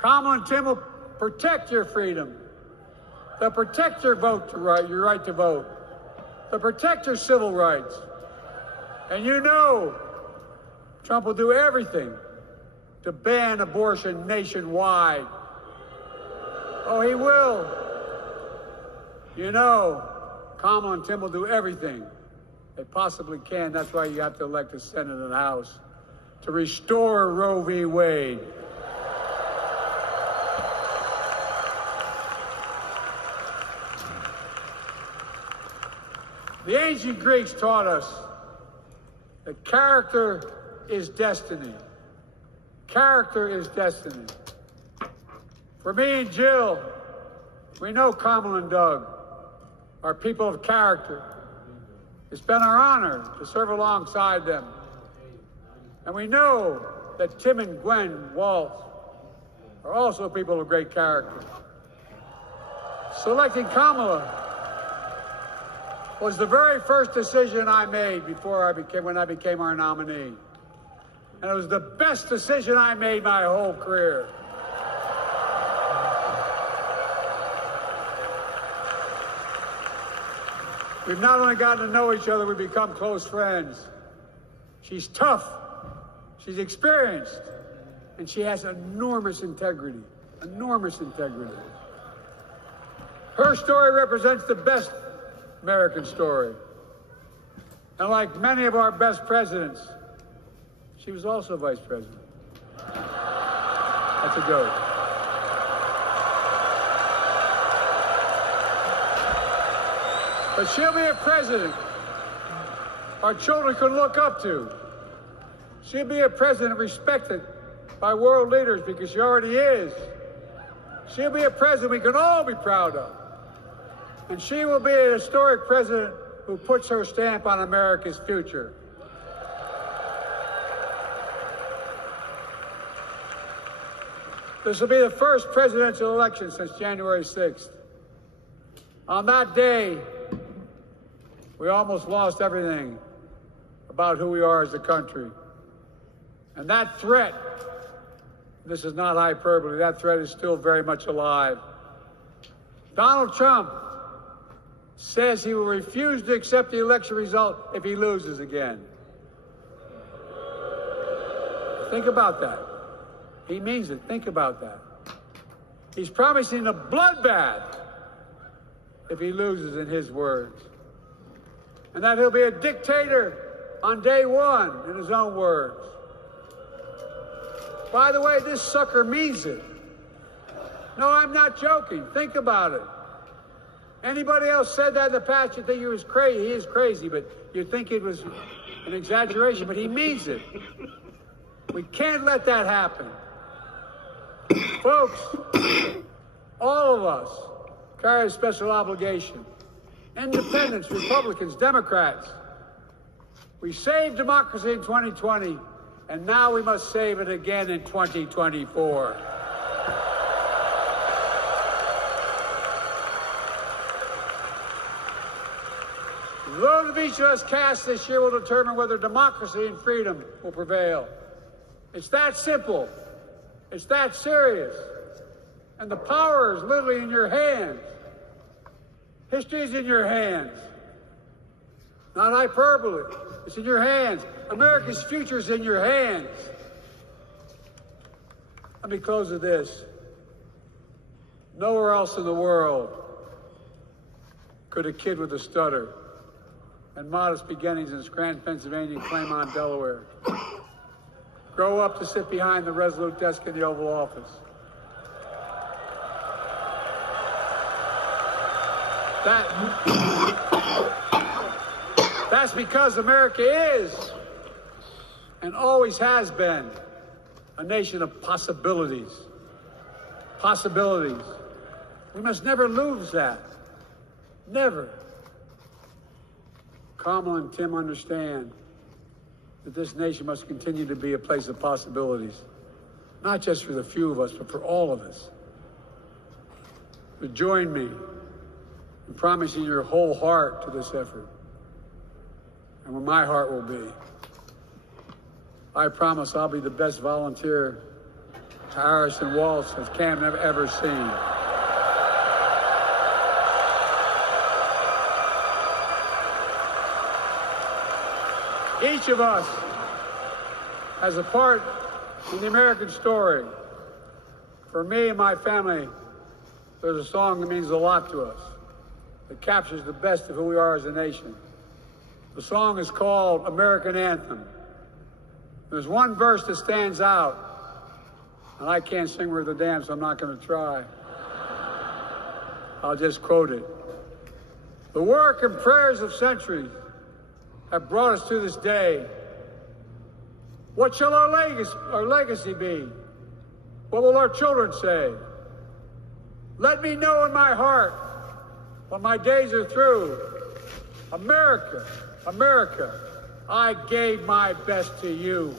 Kamala and Tim will protect your freedom. They'll protect your your right to vote. They'll protect your civil rights. And you know Trump will do everything to ban abortion nationwide. Oh, he will. You know Kamala and Tim will do everything they possibly can. That's why you have to elect a Senate and a House to restore Roe v. Wade. The ancient Greeks taught us that character is destiny. Character is destiny. For me and Jill, we know Kamala and Doug are people of character. It's been our honor to serve alongside them. And we know that Tim and Gwen Walz are also people of great character. Selecting Kamala was the very first decision I made when I became our nominee. And it was the best decision I made my whole career. We've not only gotten to know each other, we've become close friends. She's tough, she's experienced, and she has enormous integrity. Enormous integrity. Her story represents the best American story. And like many of our best presidents, she was also vice president. That's a joke. But she'll be a president our children can look up to. She'll be a president respected by world leaders because she already is. She'll be a president we can all be proud of. And she will be a historic president who puts her stamp on America's future. This will be the first presidential election since January 6th. On that day, we almost lost everything about who we are as a country. And that threat, this is not hyperbole, that threat is still very much alive. Donald Trump says he will refuse to accept the election result if he loses again. Think about that. He means it. Think about that. He's promising a bloodbath if he loses, in his words. And that he'll be a dictator on day one, in his own words. By the way, this sucker means it. No, I'm not joking. Think about it. Anybody else said that in the past, you'd think he was crazy. He is crazy, but you'd think it was an exaggeration, but he means it. We can't let that happen. Folks, all of us carry a special obligation. Independents, Republicans, Democrats. We saved democracy in 2020, and now we must save it again in 2024. The vote of each of us cast this year will determine whether democracy and freedom will prevail. It's that simple. It's that serious. And the power is literally in your hands. History is in your hands. Not hyperbole. It's in your hands. America's future is in your hands. Let me close with this. Nowhere else in the world could a kid with a stutter and modest beginnings in Scranton, Pennsylvania, and Claymont, Delaware, grow up to sit behind the resolute desk in the Oval Office. That's because America is and always has been a nation of possibilities. Possibilities. We must never lose that. Never. Kamala and Tim understand that this nation must continue to be a place of possibilities, not just for the few of us, but for all of us. But join me in promising your whole heart to this effort, and where my heart will be. I promise I'll be the best volunteer Harrison Waltz as Cam never ever seen. Each of us has a part in the American story. For me and my family, there's a song that means a lot to us. It captures the best of who we are as a nation. The song is called American Anthem. There's one verse that stands out, and I can't sing worth a damn, so I'm not going to try. I'll just quote it. The work and prayers of centuries have brought us to this day. What shall our legacy be? What will our children say? Let me know in my heart when my days are through. America, America, I gave my best to you.